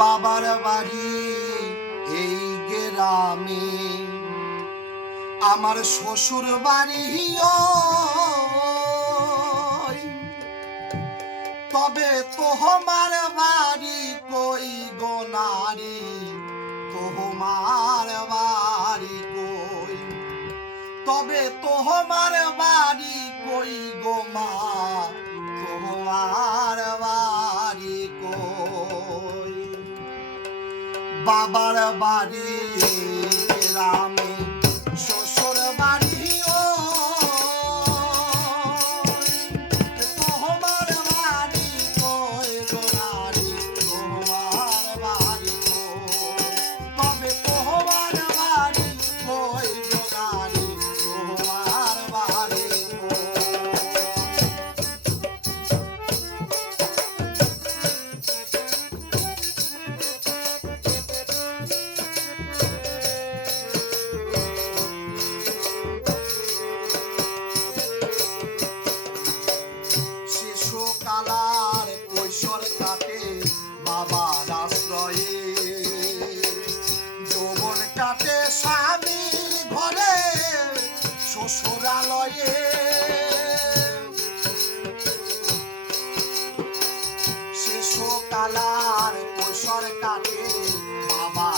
বাবার বাড়ি এই গ্রামে, আমার শ্বশুর বাড়ি ওই। তবে তোমার বাড়ি কই গো নারী, তোমার বাড়ি কই? তবে তোমার বাড়ি কই গো মা, তোমার বাড়ি কই? বাবার বাড়ি গ্রামে, শ্বশুর বাড়ি ওই। তোমার বাড়ি কই গো নারী, তোমার বাড়ি কই? তবে তোমার বাড়ি কই গো নারী, তোমার বাড়ি কই? কালার কৈশোর কাটে বাবার আশ্রয়ে, যৌবন কাটে স্বামী ঘরে শ্বশুরালয়ে। শিশু কালার কৈশোর কাটে বাবার